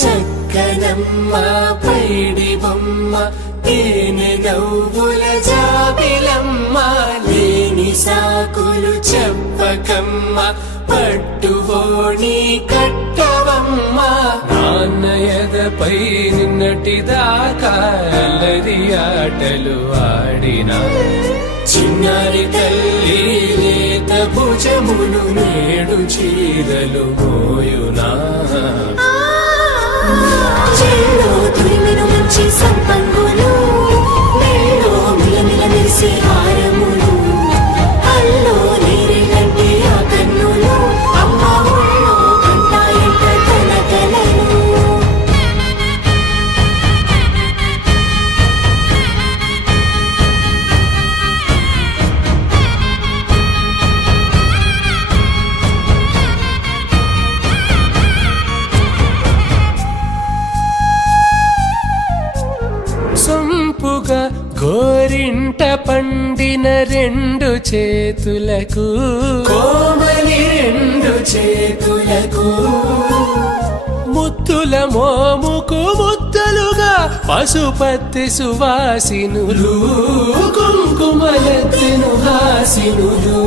చక్కనమ్మ పైడి బొమ్మ తేనె నవ్వుల జాబిలమ్మ లేని సాకులు చెప్పకమ్మ పట్టువోణి కట్టవమ్మ నాన్నయదపై నిన్నటిదాకా అల్లరి ఆటలు ఆడినా చిన్నారి తల్లి లేత భుజములు నేడు చీరలు మోయునా చెల్లో తురిమిన మంచి సంపంగులు మెల్లో మిలమిల మెరిసే హారములు అల్లో నీరెళ్ళంటే ఆ కన్నులు అమ్మ ఒళ్ళో కంటాయంట కలకలను సొంపుగా గోరింట పండిన రెండు చేతులకు కోమలి రెండు చేతులకు ముత్తుల మోముకు ముద్దలుగా పశుపతి సువాసినులు కుంకుమలెత్తెను హాసినులు